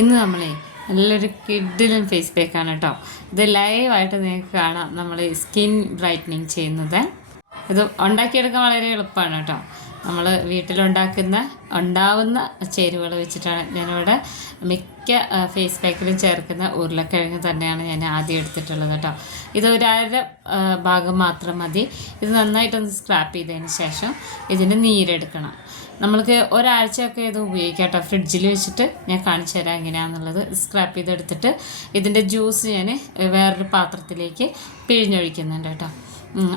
ഇന്ന് നമ്മളെ നല്ലൊരു കിഡിലും ഫേസ് പാക്കാണ് കേട്ടോ. ഇത് ലൈവായിട്ട് നിങ്ങൾക്ക് കാണാം നമ്മൾ സ്കിൻ ബ്രൈറ്റനിങ് ചെയ്യുന്നത്. ഇത് ഉണ്ടാക്കിയെടുക്കാൻ വളരെ എളുപ്പമാണ് കേട്ടോ. നമ്മൾ ഉണ്ടാവുന്ന ചേരുവകൾ വെച്ചിട്ടാണ് ഞാനിവിടെ മിക്ക ഫേസ് പാക്കിലും ചേർക്കുന്ന ഉരുളക്കിഴങ്ങ് തന്നെയാണ് ഞാൻ ആദ്യം എടുത്തിട്ടുള്ളത് കേട്ടോ. ഇത് ഒരു ഭാഗം മാത്രം മതി. ഇത് നന്നായിട്ടൊന്ന് സ്ക്രാപ്പ് ചെയ്തതിന് ശേഷം ഇതിൻ്റെ നീരെടുക്കണം. നമ്മൾക്ക് ഒരാഴ്ചയൊക്കെ ഇത് ഉപയോഗിക്കാം കേട്ടോ. ഫ്രിഡ്ജിൽ വെച്ചിട്ട് ഞാൻ കാണിച്ചു തരാം എങ്ങനെയാണെന്നുള്ളത്. സ്ക്രാപ്പ് ചെയ്തെടുത്തിട്ട് ഇതിൻ്റെ ജ്യൂസ് ഞാൻ വേറൊരു പാത്രത്തിലേക്ക് പിഴിഞ്ഞൊഴിക്കുന്നുണ്ട് കേട്ടോ.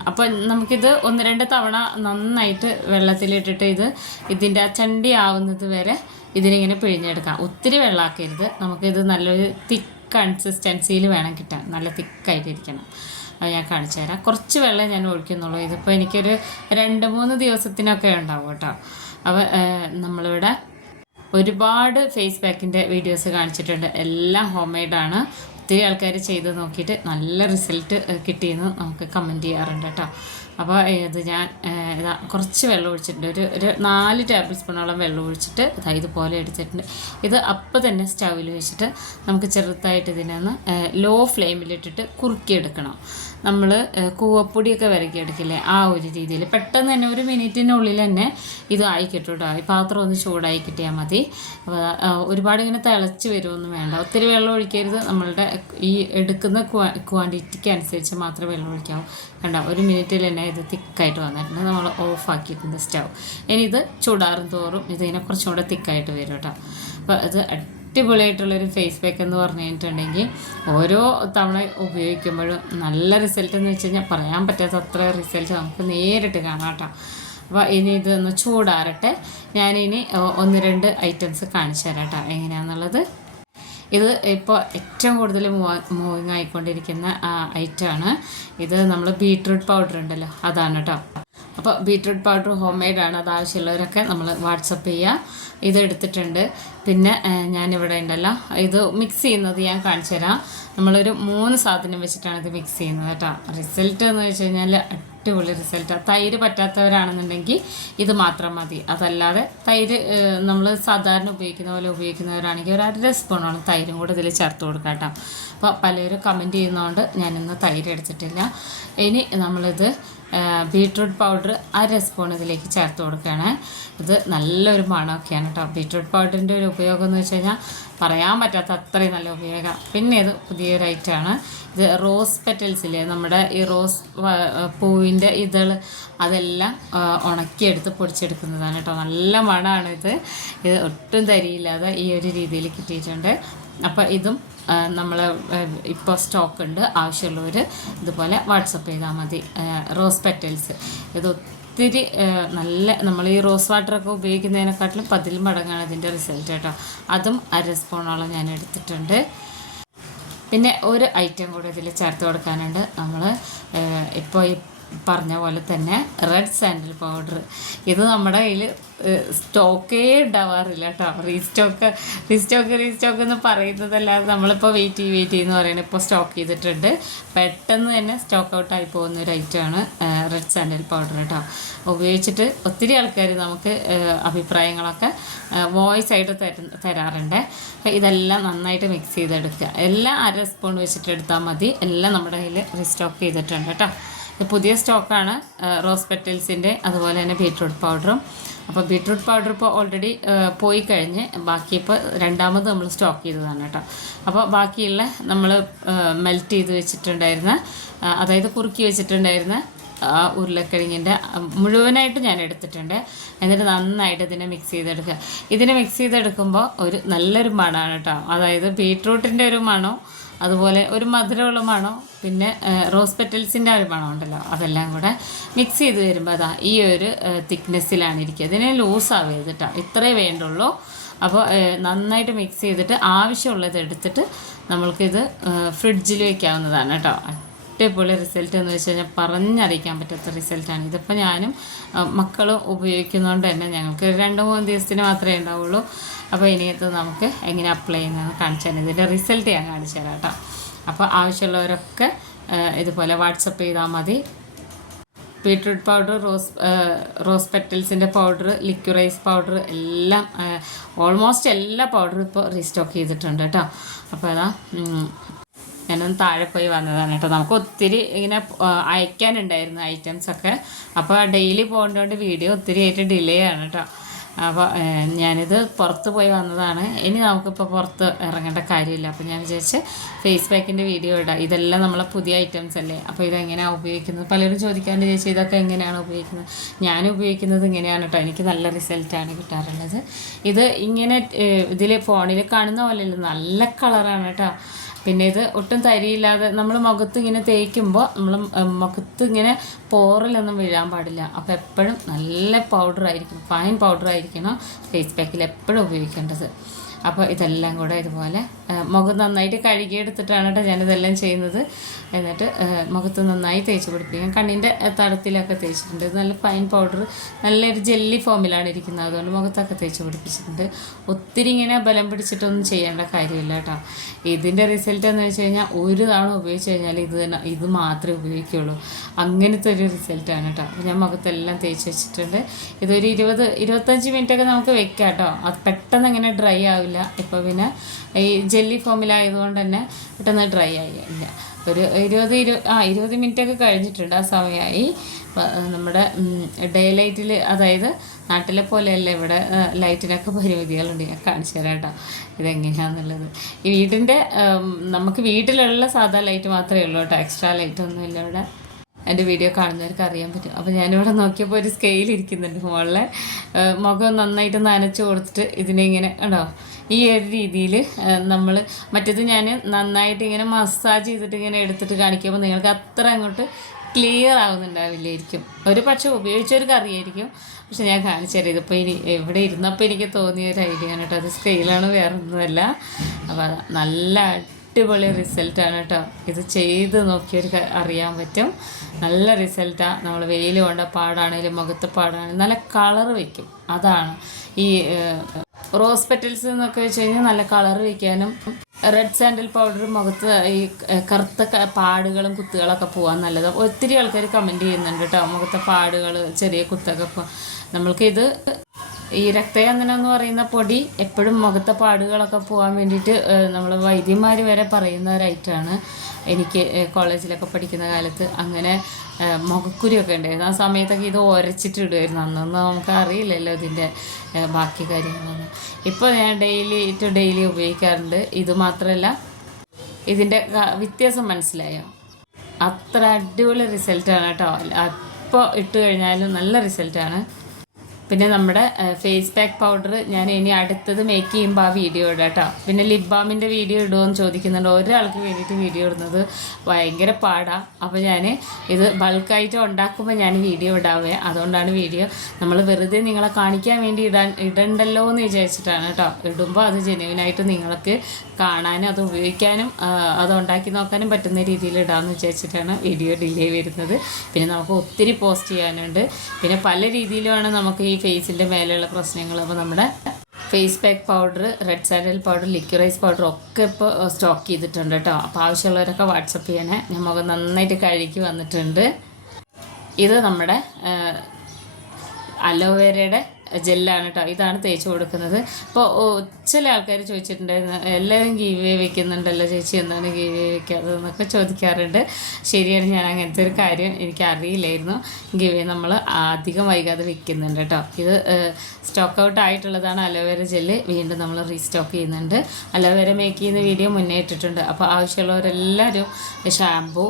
അപ്പോൾ നമുക്കിത് 1-2 തവണ നന്നായിട്ട് വെള്ളത്തിലിട്ടിട്ട് ഇതിൻ്റെ ആ ചണ്ടി ആവുന്നത് വരെ ഇതിനിങ്ങനെ പിഴിഞ്ഞെടുക്കാം. ഒത്തിരി വെള്ളമാക്കരുത്. നമുക്കിത് നല്ലൊരു തിക്ക് കൺസിസ്റ്റൻസിയിൽ വേണം കിട്ടാൻ. നല്ല തിക്കായിട്ടിരിക്കണം. അത് ഞാൻ കാണിച്ചു തരാം. കുറച്ച് വെള്ളം ഞാൻ ഒഴിക്കുന്നുള്ളൂ. ഇതിപ്പോൾ എനിക്കൊരു 2-3 ദിവസത്തിനൊക്കെ ഉണ്ടാവും കേട്ടോ. അപ്പോൾ നമ്മളിവിടെ ഒരുപാട് ഫേസ് പാക്കിൻ്റെ വീഡിയോസ് കാണിച്ചിട്ടുണ്ട്. എല്ലാം ഹോം മെയ്ഡാണ്. ഒത്തിരി ആൾക്കാർ ചെയ്ത് നോക്കിയിട്ട് നല്ല റിസൾട്ട് കിട്ടിയെന്ന് നമുക്ക് കമൻറ്റ് ചെയ്യാറുണ്ട് കേട്ടോ. അപ്പോൾ ഇത് ഞാൻ കുറച്ച് വെള്ളം ഒഴിച്ചിട്ടുണ്ട്. ഒരു 4 ടേബിൾ സ്പൂണോളം വെള്ളം ഒഴിച്ചിട്ട് ഇതുപോലെ എടുത്തിട്ടുണ്ട്. ഇത് അപ്പം തന്നെ സ്റ്റൗവിൽ വെച്ചിട്ട് നമുക്ക് ചെറുതായിട്ട് ഇതിനൊന്ന് ലോ ഫ്ലെയിമിലിട്ടിട്ട് കുറുക്കിയെടുക്കണം. നമ്മൾ കൂവപ്പൊടിയൊക്കെ വിരകിയെടുക്കില്ലേ, ആ ഒരു രീതിയിൽ പെട്ടെന്ന് തന്നെ 1 മിനിറ്റിനുള്ളിൽ തന്നെ ഇത് ആയി കിട്ടും കേട്ടോ. ഈ പാത്രം ഒന്ന് ചൂടായി കിട്ടിയാൽ മതി. അപ്പോൾ ഒരുപാട് ഇങ്ങനെ തിളച്ച് വരുമൊന്നും വേണ്ട. ഒത്തിരി വെള്ളം ഒഴിക്കരുത്. നമ്മളുടെ ഈ എടുക്കുന്ന ക്വാണ്ടിറ്റിക്ക് അനുസരിച്ച് മാത്രമേ വെള്ളം ഒഴിക്കാവൂ. കണ്ടോ, 1 മിനിറ്റിൽ തന്നെ ഇത് തിക്കായിട്ട് വന്നിട്ടുണ്ട്. നമ്മൾ ഓഫാക്കിയിട്ടുണ്ട് സ്റ്റൗ. ഇനി ഇത് ചൂടാറും തോറും ഇതിങ്ങനെ കുറച്ചും കൂടെ തിക്കായിട്ട് വരും കേട്ടോ. അപ്പോൾ ഇത് അടിപൊളിയായിട്ടുള്ളൊരു ഫേസ് പാക്ക് എന്ന് പറഞ്ഞിട്ടുണ്ടെങ്കിൽ ഓരോ തവണ ഉപയോഗിക്കുമ്പോഴും നല്ല റിസൾട്ട് എന്ന് വെച്ച് കഴിഞ്ഞാൽ പറയാൻ പറ്റാത്ത അത്ര റിസൾട്ട് നമുക്ക് നേരിട്ട് കാണാം കേട്ടോ. അപ്പോൾ ഇനി ഇതൊന്ന് ചൂടാറട്ടെ. ഞാനിനി 1-2 ഐറ്റംസ് കാണിച്ചു തരാം കേട്ടോ എങ്ങനെയാണെന്നുള്ളത്. ഇത് ഇപ്പോൾ ഏറ്റവും കൂടുതൽ മൂവിങ് ആയിക്കൊണ്ടിരിക്കുന്ന ഐറ്റമാണ്. ഇത് നമ്മൾ ബീട്രൂട്ട് പൗഡർ ഉണ്ടല്ലോ, അതാണ് കേട്ടോ. അപ്പോൾ ബീട്രൂട്ട് പൗഡർ ഹോം മെയ്ഡാണ്. അത് ആവശ്യമുള്ളവരൊക്കെ നമ്മൾ വാട്സപ്പ് ചെയ്യുക. ഇത് എടുത്തിട്ടുണ്ട്. പിന്നെ ഞാനിവിടെ ഉണ്ടല്ലോ ഇത് മിക്സ് ചെയ്യുന്നത് ഞാൻ കാണിച്ചു തരാം. നമ്മളൊരു 3 സാധനം വെച്ചിട്ടാണ് ഇത് മിക്സ് ചെയ്യുന്നത് കേട്ടോ. റിസൾട്ട് എന്ന് വെച്ച് കഴിഞ്ഞാൽ അടിപൊളി റിസൾട്ടാണ്. തൈര് പറ്റാത്തവരാണെന്നുണ്ടെങ്കിൽ ഇത് മാത്രം മതി. അതല്ലാതെ തൈര് നമ്മൾ സാധാരണ ഉപയോഗിക്കുന്ന പോലെ ഉപയോഗിക്കുന്നവരാണെങ്കിൽ ഒരു 1/2 സ്പൂണോളം തൈരും കൂടെ ഇതിൽ ചേർത്ത് കൊടുക്കാം കേട്ടോ. അപ്പോൾ പലരും കമൻറ്റ് ചെയ്യുന്നതുകൊണ്ട് ഞാനിന്ന് തൈര് എടുത്തിട്ടില്ല. ഇനി നമ്മളിത് ബീട്രൂട്ട് പൗഡർ 1/2 സ്പൂൺ ഇതിലേക്ക് ചേർത്ത് കൊടുക്കുകയാണ്. ഇത് നല്ലൊരു മണമൊക്കെയാണ് കേട്ടോ. ബീട്രൂട്ട് പൗഡറിൻ്റെ ഒരു ഉപയോഗം എന്ന് വെച്ച് കഴിഞ്ഞാൽ പറയാൻ പറ്റാത്ത അത്രയും നല്ല ഉപയോഗം. പിന്നെ ഇത് പുതിയൊരു ഐറ്റമാണ്. ഇത് റോസ് പെറ്റൽസില്ലേ, നമ്മുടെ ഈ റോസ് പൂവിൻ്റെ ഇതൾ അതെല്ലാം ഉണക്കിയെടുത്ത് പൊടിച്ചെടുക്കുന്നതാണ് കേട്ടോ. നല്ല മണമാണ് ഇത് ഒട്ടും തരിയില്ലാതെ ഈ ഒരു രീതിയിൽ കിട്ടിയിട്ടുണ്ട്. അപ്പോൾ ഇതും നമ്മൾ ഇപ്പോൾ സ്റ്റോക്ക് ഉണ്ട്. ആവശ്യമുള്ളവർ ഇതുപോലെ വാട്സപ്പ് ചെയ്താൽ മതി. റോസ് പെറ്റൽസ് ഇത് ഒത്തിരി നല്ല, നമ്മൾ ഈ റോസ് വാട്ടറൊക്കെ ഉപയോഗിക്കുന്നതിനെക്കാട്ടിലും 10 മടങ്ങാണ് ഇതിൻ്റെ റിസൾട്ട് കേട്ടോ. അതും 1/2 സ്പൂണോളം ഞാൻ എടുത്തിട്ടുണ്ട്. പിന്നെ ഒരു ഐറ്റം കൂടെ ഇതിൽ ചേർത്ത് കൊടുക്കാനുണ്ട്. നമ്മൾ ഇപ്പോൾ ഈ പറഞ്ഞ പോലെ തന്നെ റെഡ് സാൻഡൽ പൗഡർ. ഇത് നമ്മുടെ കയ്യിൽ സ്റ്റോക്കേ ഉണ്ടാവാറില്ല കേട്ടോ. റീസ്റ്റോക്ക് എന്ന് പറയുന്നതല്ലാതെ നമ്മളിപ്പോൾ വെയിറ്റ് ചെയ്യുന്ന പറയുന്നത് ഇപ്പോൾ സ്റ്റോക്ക് ചെയ്തിട്ടുണ്ട്. പെട്ടെന്ന് തന്നെ സ്റ്റോക്ക് ഔട്ടായി പോകുന്ന ഒരു ഐറ്റമാണ് റെഡ് സാൻഡൽ പൗഡർ കേട്ടോ. ഉപയോഗിച്ചിട്ട് ഒത്തിരി ആൾക്കാർ നമുക്ക് അഭിപ്രായങ്ങളൊക്കെ വോയിസ് ആയിട്ട് തരാറുണ്ട്. അപ്പോൾ ഇതെല്ലാം നന്നായിട്ട് മിക്സ് ചെയ്തെടുക്കുക. എല്ലാം 1/2 സ്പൂൺ വെച്ചിട്ട് എടുത്താൽ മതി. എല്ലാം നമ്മുടെ കയ്യിൽ റീസ്റ്റോക്ക് ചെയ്തിട്ടുണ്ട് കേട്ടോ. പുതിയ സ്റ്റോക്കാണ് റോസ് പെറ്റൽസിൻ്റെ, അതുപോലെ തന്നെ ബീട്രൂട്ട് പൗഡറും. അപ്പോൾ ബീട്രൂട്ട് പൗഡർ ഇപ്പോൾ ഓൾറെഡി പോയി കഴിഞ്ഞ് ബാക്കി ഇപ്പോൾ രണ്ടാമത് നമ്മൾ സ്റ്റോക്ക് ചെയ്തതാണ് കേട്ടോ. അപ്പോൾ ബാക്കിയുള്ള നമ്മൾ മെൽറ്റ് ചെയ്ത് വെച്ചിട്ടുണ്ടായിരുന്ന, അതായത് കുറുക്കി വെച്ചിട്ടുണ്ടായിരുന്ന ഉരുളക്കിഴങ്ങിൻ്റെ മുഴുവനായിട്ട് ഞാൻ എടുത്തിട്ടുണ്ട്. എന്നിട്ട് നന്നായിട്ട് ഇതിനെ മിക്സ് ചെയ്തെടുക്കുക. ഇതിനെ മിക്സ് ചെയ്തെടുക്കുമ്പോൾ ഒരു നല്ലൊരു മണമാണ് കേട്ടോ. അതായത് ബീട്രൂട്ടിൻ്റെ ഒരു മണവും അതുപോലെ ഒരു മധുരമുള്ള മണോ, പിന്നെ റോസ് പെറ്റൽസിൻ്റെ ഒരു മണം ഉണ്ടല്ലോ, അതെല്ലാം കൂടെ മിക്സ് ചെയ്ത് വരുമ്പോൾ അതാ ഈ ഒരു തിക്നെസ്സിലാണ് ഇരിക്കുക. ഇതിനെ ലൂസാവരുത് കേട്ടോ, ഇത്രേ വേണ്ടുള്ളൂ. അപ്പോൾ നന്നായിട്ട് മിക്സ് ചെയ്തിട്ട് ആവശ്യമുള്ളത് എടുത്തിട്ട് നമ്മൾക്കിത് ഫ്രിഡ്ജിൽ വയ്ക്കാവുന്നതാണ് കേട്ടോ. അടിപൊളി റിസൾട്ട് എന്ന് വെച്ച് കഴിഞ്ഞാൽ പറഞ്ഞറിയിക്കാൻ പറ്റാത്ത റിസൾട്ടാണ്. ഇതിപ്പോൾ ഞാനും മക്കളും ഉപയോഗിക്കുന്നതുകൊണ്ട് തന്നെ ഞങ്ങൾക്ക് 2-3 ദിവസത്തിന് മാത്രമേ ഉണ്ടാവുള്ളൂ. അപ്പോൾ ഇനിയത് നമുക്ക് എങ്ങനെ അപ്ലൈ ചെയ്യുന്നതെന്ന് കാണിച്ചു തരാം. ഇതിൻ്റെ റിസൾട്ട് ഞാൻ കാണിച്ചു തരാം കേട്ടോ. അപ്പോൾ ആവശ്യമുള്ളവരൊക്കെ ഇതുപോലെ വാട്സപ്പ് ചെയ്താൽ മതി. ബീട്രൂട്ട് പൗഡർ, റോസ് പെറ്റൽസിൻ്റെ പൗഡർ, ലിക്വിറൈസ് പൗഡർ എല്ലാം ഓൾമോസ്റ്റ് എല്ലാ പൗഡറും ഇപ്പോൾ റീസ്റ്റോക്ക് ചെയ്തിട്ടുണ്ട് കേട്ടോ. അപ്പോൾ അതാ ഞാനൊന്ന് താഴെ പോയി വന്നതാണ് കേട്ടോ. നമുക്ക് ഒത്തിരി ഇങ്ങനെ അയക്കാനുണ്ടായിരുന്നു ഐറ്റംസൊക്കെ. അപ്പോൾ ഡെയിലി പോകേണ്ടതുകൊണ്ട് വീഡിയോ ഒത്തിരി ആയിട്ട് ഡിലേ ആണ് കേട്ടോ. അപ്പോൾ ഞാനിത് പുറത്ത് പോയി വന്നതാണ്. ഇനി നമുക്കിപ്പോൾ പുറത്ത് ഇറങ്ങേണ്ട കാര്യമില്ല. അപ്പോൾ ഞാൻ വിചാരിച്ച് ഫേസ് പാക്കിൻ്റെ വീഡിയോ ഇടാം. ഇതെല്ലാം നമ്മളെ പുതിയ ഐറ്റംസ് അല്ലേ, അപ്പോൾ ഇതെങ്ങനെയാണ് ഉപയോഗിക്കുന്നത്? പലരും ചോദിക്കാണ്ട് ചോദിച്ചാൽ ഇതൊക്കെ എങ്ങനെയാണ് ഉപയോഗിക്കുന്നത്? ഞാൻ ഉപയോഗിക്കുന്നത് ഇങ്ങനെയാണ് കേട്ടോ. എനിക്ക് നല്ല റിസൾട്ടാണ് കിട്ടാറുള്ളത്. ഇത് ഇങ്ങനെ ഇതിൽ ഫോണിൽ കാണുന്ന പോലെയല്ല, നല്ല കളറാണ് കേട്ടോ. പിന്നെ ഇത് ഒട്ടും തരിയില്ലാതെ നമ്മൾ മുഖത്ത് ഇങ്ങനെ തേക്കുമ്പോൾ നമ്മൾ മുഖത്ത് ഇങ്ങനെ പോറിലൊന്നും വീഴാൻ പാടില്ല. അപ്പോൾ എപ്പോഴും നല്ല പൗഡറായിരിക്കും, ഫൈൻ പൗഡറായിരിക്കണം ഫേസ് പാക്കിൽ എപ്പോഴും ഉപയോഗിക്കേണ്ടത്. അപ്പോൾ ഇതെല്ലാം കൂടെ ഇതുപോലെ മുഖം നന്നായിട്ട് കഴുകിയെടുത്തിട്ടാണ് കേട്ടോ ഞാനിതെല്ലാം ചെയ്യുന്നത്. എന്നിട്ട് മുഖത്ത് നന്നായി തേച്ച് പിടിപ്പിക്കാം. കണ്ണിൻ്റെ തടത്തിലൊക്കെ തേച്ചിട്ടുണ്ട്. ഇത് നല്ല ഫൈൻ പൗഡർ, നല്ലൊരു ജെല്ലി ഫോമിലാണ് ഇരിക്കുന്നത്. അതുകൊണ്ട് മുഖത്തൊക്കെ തേച്ച് പിടിപ്പിച്ചിട്ടുണ്ട്. ഒത്തിരി ഇങ്ങനെ ബലം പിടിച്ചിട്ടൊന്നും ചെയ്യേണ്ട കാര്യമില്ല കേട്ടോ. ഇതിൻ്റെ റിസൾട്ട് എന്ന് വെച്ച് കഴിഞ്ഞാൽ ഒരു തവണ ഉപയോഗിച്ച് കഴിഞ്ഞാൽ ഇത് മാത്രമേ ഉപയോഗിക്കുകയുള്ളൂ. അങ്ങനത്തെ ഒരു റിസൾട്ടാണ് കേട്ടോ. അപ്പോൾ ഞാൻ മുഖത്തെല്ലാം തേച്ച് വെച്ചിട്ടുണ്ട്. ഇതൊരു 20-25 മിനിറ്റൊക്കെ നമുക്ക് വെക്കാം കേട്ടോ. അത് പെട്ടെന്ന് ഇങ്ങനെ ഡ്രൈ ആവില്ല. ഇപ്പോൾ പിന്നെ ഈ ജെല്ലി ഫോമിലായതുകൊണ്ട് തന്നെ പെട്ടെന്ന് ഡ്രൈ ആയില്ല. ഒരു 20 മിനിറ്റൊക്കെ കഴിഞ്ഞിട്ടുണ്ട്. ആ സമയമായി നമ്മുടെ ഡേ ലൈറ്റിൽ, അതായത് നാട്ടിലെ പോലെയല്ല ഇവിടെ ലൈറ്റിനൊക്കെ പരിമിതികളുണ്ട്. ഞാൻ കാണിച്ചു തരാം കേട്ടോ ഇതെങ്ങനെയാണെന്നുള്ളത്. ഈ നമുക്ക് വീട്ടിലുള്ള സാധാ ലൈറ്റ് മാത്രമേ ഉള്ളൂ കേട്ടോ, എക്സ്ട്രാ ലൈറ്റൊന്നുമില്ല ഇവിടെ. എൻ്റെ വീഡിയോ കാണുന്നവർക്ക് അറിയാൻ പറ്റും. അപ്പോൾ ഞാനിവിടെ നോക്കിയപ്പോൾ ഒരു സ്കെയിൽ ഇരിക്കുന്നുണ്ട് മുകളിൽ. മുഖം നന്നായിട്ട് നനച്ച് കൊടുത്തിട്ട് ഇതിനെ ഇങ്ങനെ ഉണ്ടോ ഈ ഒരു രീതിയിൽ നമ്മൾ മറ്റേത് ഞാൻ നന്നായിട്ട് ഇങ്ങനെ മസാജ് ചെയ്തിട്ട് ഇങ്ങനെ എടുത്തിട്ട് കാണിക്കുമ്പോൾ നിങ്ങൾക്ക് അത്ര അങ്ങോട്ട് ക്ലിയർ ആവുന്നുണ്ടാവില്ലായിരിക്കും. ഒരു പക്ഷേ ഉപയോഗിച്ചവർക്ക് അറിയായിരിക്കും. പക്ഷെ ഞാൻ കാണിച്ചു തരാം. ഇതിപ്പോൾ ഇവിടെ ഇരുന്നപ്പോൾ എനിക്ക് തോന്നിയ ഒരു ഐഡിയ ആണ് കേട്ടോ. അത് സ്കെയിലാണ്, വേറെ ഒന്നുമല്ല. അപ്പോൾ നല്ല അടിപൊളി റിസൾട്ടാണ് കേട്ടോ. ഇത് ചെയ്ത് നോക്കിയവർക്ക് അറിയാൻ പറ്റും. നല്ല റിസൾട്ടാണ്. നമ്മൾ വെയിൽ കൊണ്ട പാടാണെങ്കിലും മുഖത്ത് പാടാണെങ്കിലും നല്ല കളർ വയ്ക്കും. അതാണ് ഈ റോസ് പെറ്റൽസ് എന്നൊക്കെ വെച്ച് കഴിഞ്ഞാൽ നല്ല കളർ വയ്ക്കാനും, റെഡ് സാൻഡൽ പൗഡർ മുഖത്ത് ഈ കറുത്ത പാടുകളും കുത്തുകളൊക്കെ പോകാൻ നല്ലതാണ്. ഒത്തിരി ആൾക്കാർ കമൻറ്റ് ചെയ്യുന്നുണ്ട് കേട്ടോ. മുഖത്തെ പാടുകൾ, ചെറിയ കുത്തൊക്കെ നമ്മൾക്കിത് ഈ രക്തചന്ദനം എന്ന് പറയുന്ന പൊടി എപ്പോഴും മുഖത്തെ പാടുകളൊക്കെ പോകാൻ വേണ്ടിയിട്ട് നമ്മൾ വൈദ്യന്മാർ വരെ പറയുന്ന ഒരു ഐറ്റമാണ്. എനിക്ക് കോളേജിലൊക്കെ പഠിക്കുന്ന കാലത്ത് അങ്ങനെ മുഖക്കുരിയൊക്കെ ഉണ്ടായിരുന്നു. ആ സമയത്തൊക്കെ ഇത് ഉരച്ചിട്ട് ഇടുമായിരുന്നു. അന്നൊന്നും നമുക്ക് അറിയില്ലല്ലോ ഇതിൻ്റെ ബാക്കി കാര്യങ്ങളൊന്നും. ഇപ്പോൾ ഞാൻ ഡെയിലി ഉപയോഗിക്കാറുണ്ട്. ഇത് മാത്രമല്ല, ഇതിൻ്റെ വ്യത്യാസം മനസ്സിലായോ? അത്ര അടിപൊളി റിസൾട്ടാണ് കേട്ടോ. അപ്പോൾ ഇട്ട് കഴിഞ്ഞാലും നല്ല റിസൾട്ടാണ്. പിന്നെ നമ്മുടെ ഫേസ് പാക്ക് പൗഡർ ഞാൻ ഇനി അടുത്തത് മേക്ക് ചെയ്യുമ്പോൾ ആ വീഡിയോ ഇടാം കേട്ടോ. പിന്നെ ലിപ് ബാമിൻ്റെ വീഡിയോ ഇടുമെന്ന് ചോദിക്കുന്നുണ്ട്. ഒരാൾക്ക് വേണ്ടിയിട്ട് വീഡിയോ ഇടുന്നത് ഭയങ്കര പാടാണ്. അപ്പോൾ ഞാൻ ഇത് ബൾക്കായിട്ട് ഉണ്ടാക്കുമ്പോൾ ഞാൻ വീഡിയോ ഇടാവേ. അതുകൊണ്ടാണ് വീഡിയോ നമ്മൾ വെറുതെ നിങ്ങളെ കാണിക്കാൻ വേണ്ടി ഇടണ്ടല്ലോ എന്ന് വിചാരിച്ചിട്ടാണ് കേട്ടോ. ഇടുമ്പോൾ അത് ജെന്യുവിനായിട്ട് നിങ്ങൾക്ക് കാണാനും അത് ഉപയോഗിക്കാനും അത് ഉണ്ടാക്കി നോക്കാനും പറ്റുന്ന രീതിയിൽ ഇടാമെന്ന് വിചാരിച്ചിട്ടാണ് വീഡിയോ ഡിലേ വരുന്നത്. പിന്നെ നമുക്ക് ഒത്തിരി പോസ്റ്റ് ചെയ്യാനുണ്ട്. പിന്നെ പല രീതിയിലുമാണ് നമുക്ക് ഈ ഫേസിൻ്റെ മേലെയുള്ള പ്രശ്നങ്ങൾ. അപ്പോൾ നമ്മുടെ face pack powder, red sandal powder, liquorice powder ഒക്കെ ഇപ്പോൾ സ്റ്റോക്ക് ചെയ്തിട്ടുണ്ട് കേട്ടോ. അപ്പോൾ ആവശ്യമുള്ളവരൊക്കെ വാട്സപ്പ് ചെയ്യണേ. ഞാൻ മുഖം നന്നായിട്ട് കഴുകി വന്നിട്ടുണ്ട്. ഇത് നമ്മുടെ അലോവേരയുടെ ജെല്ലാണ് കേട്ടോ. ഇതാണ് തേച്ച് കൊടുക്കുന്നത്. അപ്പോൾ ചില ആൾക്കാർ ചോദിച്ചിട്ടുണ്ടായിരുന്നു, എല്ലാവരും ഗീവേ വെക്കുന്നുണ്ടല്ലോ ചേച്ചി, എന്താണ് ഗീവേ വെക്കാത്തതെന്നൊക്കെ ചോദിക്കാറുണ്ട്. ശരിയാണ്, ഞാൻ അങ്ങനത്തെ ഒരു കാര്യം എനിക്കറിയില്ലായിരുന്നു. ഗീവേ നമ്മൾ അധികം വൈകാതെ വെക്കുന്നുണ്ട് കേട്ടോ. ഇത് സ്റ്റോക്ക് ഔട്ട് ആയിട്ടുള്ളതാണ് അലോവേര ജെല്ല്. വീണ്ടും നമ്മൾ റീസ്റ്റോക്ക് ചെയ്യുന്നുണ്ട്. അലോവേര മേക്ക് ചെയ്യുന്ന വീഡിയോ മുന്നേ ഇട്ടിട്ടുണ്ട്. അപ്പോൾ ആവശ്യമുള്ളവരെല്ലാവരും shampoo,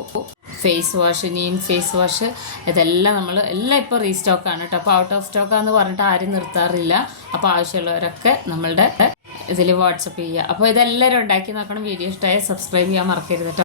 face wash, neem face wash, ഇതെല്ലാം എല്ലാം ഇപ്പോൾ റീസ്റ്റോക്കാണ് കേട്ടോ. അപ്പോൾ ഔട്ട് ഓഫ് സ്റ്റോക്കാന്ന് പറഞ്ഞിട്ട് ആരും നിർത്താറില്ല. അപ്പോൾ ആവശ്യമുള്ളവരൊക്കെ നമ്മളുടെ ഇതിൽ വാട്സപ്പ് ചെയ്യുക. അപ്പോൾ ഇതെല്ലാവരും ഉണ്ടാക്കി നോക്കണം. വീഡിയോ ഇഷ്ടമായ സബ്സ്ക്രൈബ് ചെയ്യാൻ മറക്കരുത് കേട്ടോ.